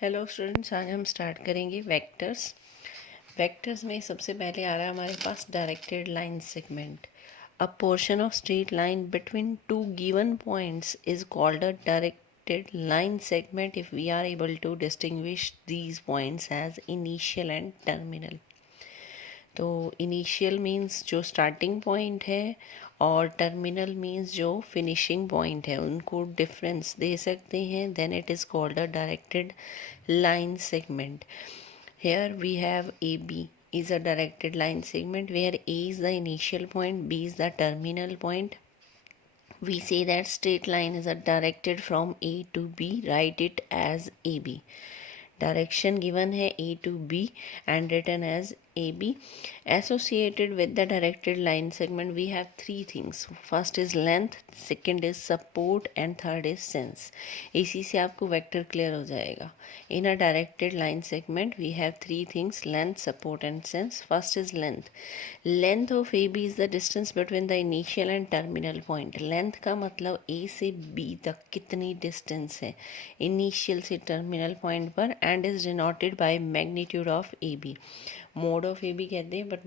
Hello students, आज हम start करेंगे वेक्टर्स। वेक्टर्स में सबसे पहले आ रहा है हमारे पास directed line segment. A portion of straight line between two given points is called a directed line segment if we are able to distinguish these points as initial and terminal. तो initial means जो starting point है और terminal means जो finishing point है, उनको difference दे सकते हैं, then it is called a directed line segment. Here we have AB is a directed line segment where A is the initial point, B is the terminal point. We say that straight line is directed from A to B. Write it as AB. Direction given है A to B and written as AB. Associated with the directed line segment we have three things. First is length, second is support and third is sense. इसी से आपको vector clear हो जाएगा. In a directed line segment we have three things: length, support and sense. First is length. Length of AB is the distance between the initial and terminal point. Length का मतलब A से B तक कितनी distance है initial से terminal point पर, and is denoted by magnitude of A B. Mod of A B कहते हैं, बट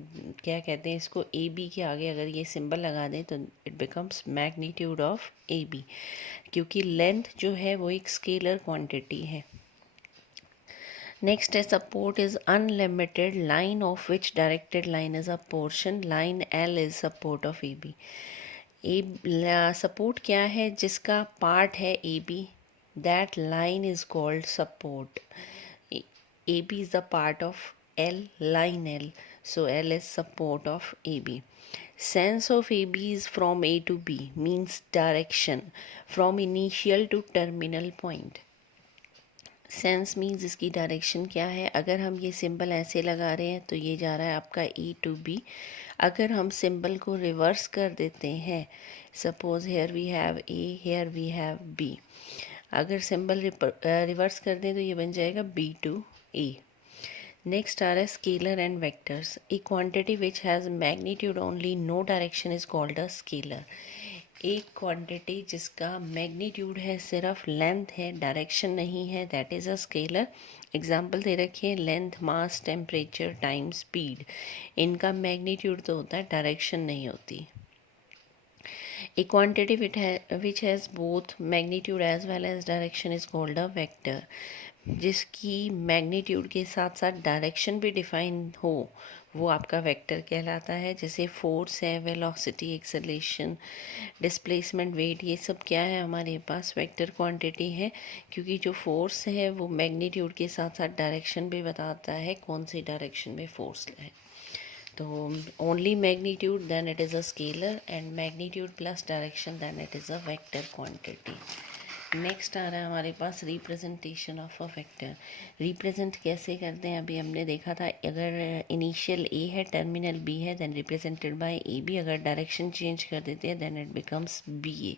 क्या कहते हैं इसको, ए बी के आगे अगर ये सिंबल लगा दें तो it becomes magnitude of A B, क्योंकि लेंथ जो है वो एक स्केलर क्वांटिटी है. Next is support is unlimited line of which directed line is a portion. Line L is support of AB. Support क्या है जिसका पार्ट है A B, that line is called support. A B is the part of L, line L, so L is support of AB. Sense of AB is from A to B, means direction from initial to terminal point. Sense means इसकी direction क्या है. अगर हम ये symbol ऐसे लगा रहे हैं तो ये जा रहा है आपका ए टू बी. अगर हम सिंबल को रिवर्स कर देते हैं, suppose here we have A, here we have B, अगर सिंबल रिवर्स कर दें तो ये बन जाएगा बी टू ए. नेक्स्ट आ रहा है scalar and vectors. A quantity which has magnitude only, no direction is called a scalar. एक क्वांटिटी जिसका मैग्नीट्यूड है, सिर्फ लेंथ है, डायरेक्शन नहीं है, that is a scalar. Example दे रखिए, length, mass, temperature, time, speed. इनका मैग्नीट्यूड तो होता है, डायरेक्शन नहीं होती. A quantity which has both magnitude as well as direction is called a vector. जिसकी मैग्नीट्यूड के साथ साथ डायरेक्शन भी डिफाइन हो वो आपका वेक्टर कहलाता है. जैसे फोर्स है, वेलोसिटी, एक्सेलरेशन, डिस्प्लेसमेंट, वेट, ये सब क्या है हमारे पास वेक्टर क्वांटिटी है, क्योंकि जो फोर्स है वो मैग्नीट्यूड के साथ साथ डायरेक्शन भी बताता है कौन सी डायरेक्शन में फोर्स है. तो only magnitude then it is a scalar, and magnitude plus direction then it is a vector quantity. Next आ रहा है हमारे पास representation of a vector. Represent कैसे करते हैं अभी हमने देखा था. अगर इनिशियल ए है, टर्मिनल बी है, then represented by A B. अगर डायरेक्शन चेंज कर देते हैं then it becomes B A.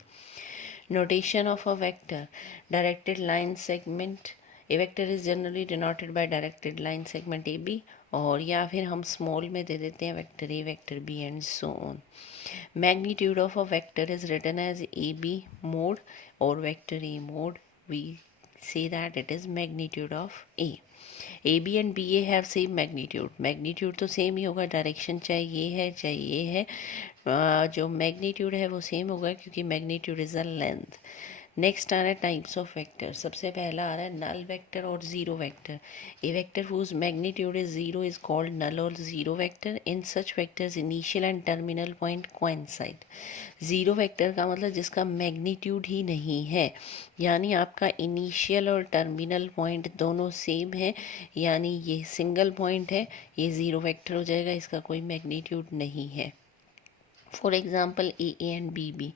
Notation of a vector. Directed line segment, a vector is generally denoted by directed line segment A B, और या फिर हम small में दे देते हैं vector A, vector B and so on. Magnitude of a vector is written as AB mode or vector A mode. We say that it is magnitude of A. AB and BA have same magnitude. Magnitude तो same ही होगा, direction चाहे ये है चाहे ये है, जो magnitude है वो सेम होगा क्योंकि magnitude is a length. Next आ रहा है टाइप्स ऑफ वेक्टर. सबसे पहला आ रहा है नल वेक्टर और zero vector. A vector whose magnitude is zero is called null और zero vector. In such vectors initial and terminal point coincide. Zero vector का मतलब जिसका मैग्नीट्यूड ही नहीं है, यानी आपका इनिशियल और टर्मिनल पॉइंट दोनों सेम है, यानी ये सिंगल पॉइंट है, ये ज़ीरो वेक्टर हो जाएगा, इसका कोई मैग्नीट्यूड नहीं है. For example A and B B.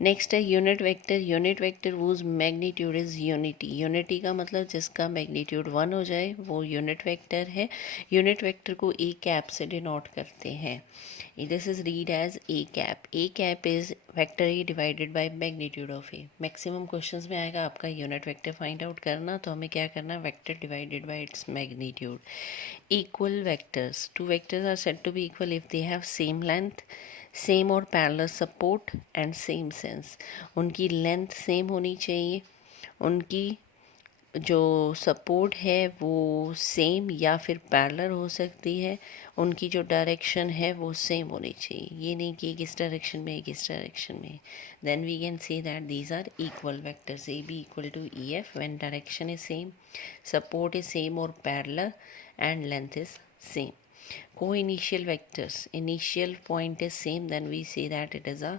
Next है unit vector. Unit vector whose magnitude is unity. Unity का मतलब जिसका मैग्नीट्यूड 1 हो जाए वो यूनिट वेक्टर है. यूनिट वेक्टर को ए कैप से डिनोट करते हैं. This is read as A cap. A cap is vector A divided by magnitude of A. Maximum questions में आएगा आपका यूनिट वेक्टर फाइंड आउट करना, तो हमें क्या करना है, vector divided by its magnitude. Equal vectors. Two vectors are said to be equal if they have same length, same और parallel support and same sense. उनकी लेंथ सेम होनी चाहिए, उनकी जो सपोर्ट है वो सेम या फिर पैरेलल हो सकती है, उनकी जो डायरेक्शन है वो सेम होनी चाहिए, ये नहीं कि एक इस डायरेक्शन में एक इस डायरेक्शन में। Then we can say that these are equal vectors, A B equal to E F when direction is same, support is same और parallel and length is same. Co-initial vectors, initial point is same, then we say that it is a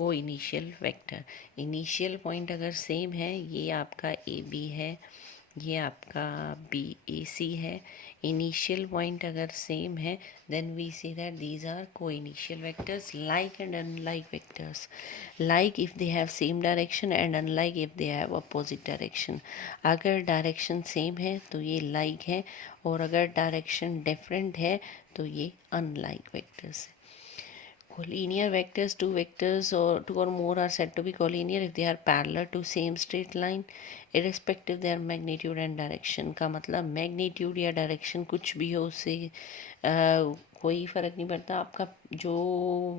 co-initial vector। initial point अगर same है, ये आपका A B है, ये आपका B A C है, initial point अगर सेम है then we see that these are coinitial vectors. Like and unlike vectors, like if they have same direction and unlike if they have opposite direction. अगर direction same है तो ये like है, और अगर direction different है तो ये अनलाइक वेक्टर्स है। Collinear vectors, two vectors or two or more are said to be collinear if they are parallel to same straight line irrespective their magnitude and direction। का मतलब magnitude या direction कुछ भी हो, उससे कोई फ़र्क नहीं पड़ता। आपका जो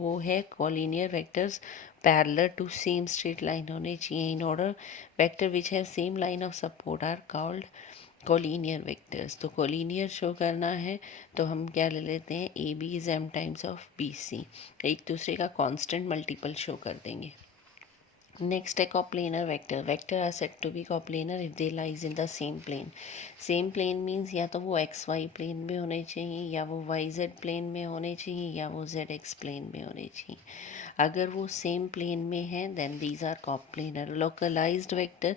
वो है collinear vectors parallel to same straight line होने चाहिए। in order vector which have same line of support are called collinear vectors. तो कोलिनियर शो करना है तो हम क्या ले लेते हैं, A B is M times of B C, एक दूसरे का कांस्टेंट मल्टीपल शो कर देंगे। नेक्स्ट है coplanar vector. Vector are said to be coplanar if they lies in the same plane. Same plane means या तो वो एक्स वाई प्लेन में होने चाहिए, या वो वाई जेड प्लेन में होने चाहिए, या वो जेड एक्स प्लेन में होने चाहिए। अगर वो सेम प्लेन में है then these are coplanar. Localized vector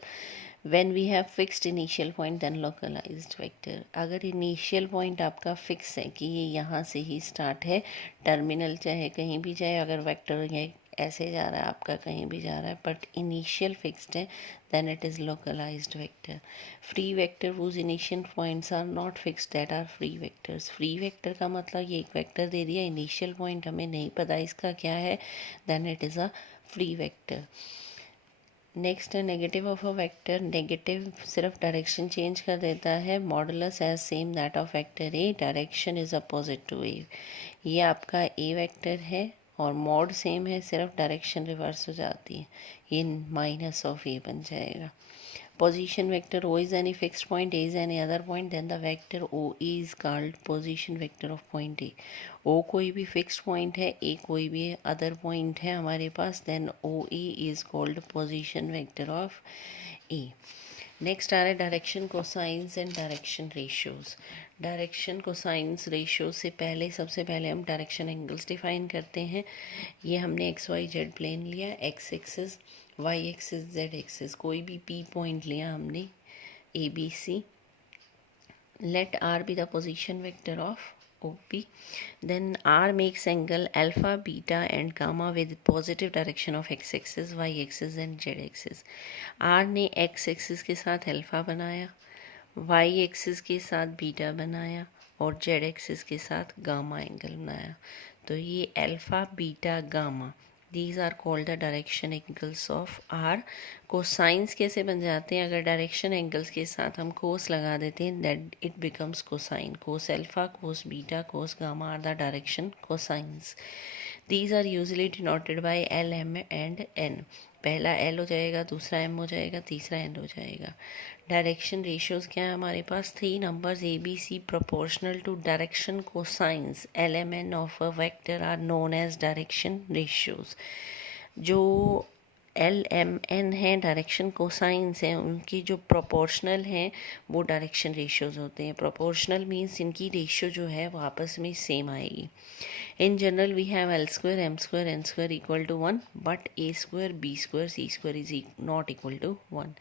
when we have fixed initial point then localized vector। अगर इनिशियल पॉइंट आपका फिक्स है कि ये यहाँ से ही स्टार्ट है, टर्मिनल चाहे कहीं भी जाए, अगर वेक्टर ये ऐसे जा रहा है आपका कहीं भी जा रहा है बट इनिशियल फिक्स्ड है then it is localized vector। free vector whose initial points are not fixed that are free vectors। free vector का मतलब ये एक वेक्टर दे दिया, इनिशियल पॉइंट हमें नहीं पता इसका क्या है, then it is a free vector। Next है negative of a vector. Negative सिर्फ डायरेक्शन चेंज कर देता है। Modulus as same that of vector A, direction is opposite to A. ये आपका ए वेक्टर है और मॉड सेम है, सिर्फ डायरेक्शन रिवर्स हो जाती है, ये माइनस ऑफ ए बन जाएगा। position vector O is any fixed point, A is any other point, then the vector OE is called position vector of point A। O कोई भी fixed point है, A कोई भी other point है हमारे पास, then OE is called position vector of A। Next आ रहा है direction cosines and direction ratios. Direction cosines ratio से पहले सबसे पहले हम डायरेक्शन एंगल्स डिफाइन करते हैं। ये हमने एक्स वाई जेड प्लेन लिया, X axis Y axis Z axis, कोई भी पी पॉइंट लिया हमने A B C. Let R be the position vector of OP, then R makes angle alpha, beta and gamma with positive direction of x axis, y axis and z axis। R ने x axis के साथ alpha बनाया, y axis के साथ beta बनाया और z axis के साथ गामा एंगल बनाया। तो ये alpha beta gamma these are called the direction angles of R. Cosines कैसे बन जाते हैं, अगर डायरेक्शन एंगल्स के साथ हम कोस लगा देते हैं that it becomes cosine. Cos alpha, cos beta, cos gamma are the direction cosines. These are usually denoted by L, M and N. पहला एल हो जाएगा, दूसरा एम हो जाएगा, तीसरा एन हो जाएगा। डायरेक्शन रेशियोज क्या है हमारे पास, 3 numbers A B C proportional to direction cosines L M N of a vector are known as direction ratios. जो एल एम एन है डायरेक्शन कोसाइंस हैं, उनकी जो प्रोपोर्शनल हैं वो डायरेक्शन रेशियोज होते हैं। प्रोपोर्शनल मीन्स इनकी रेशियो जो है वो आपस में सेम आएगी। In general we have L square M square N square equal to 1 but A square B square C square is not equal to 1।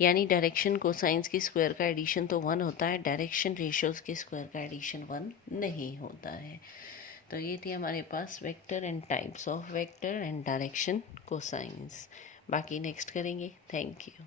यानी डायरेक्शन कोसाइंस के स्क्वायर का एडिशन तो 1 होता है, डायरेक्शन रेशियोज के स्क्वायर का addition 1 नहीं होता है। तो ये थी हमारे पास vector and types of vector and direction cosines. बाकी नेक्स्ट करेंगे। Thank you.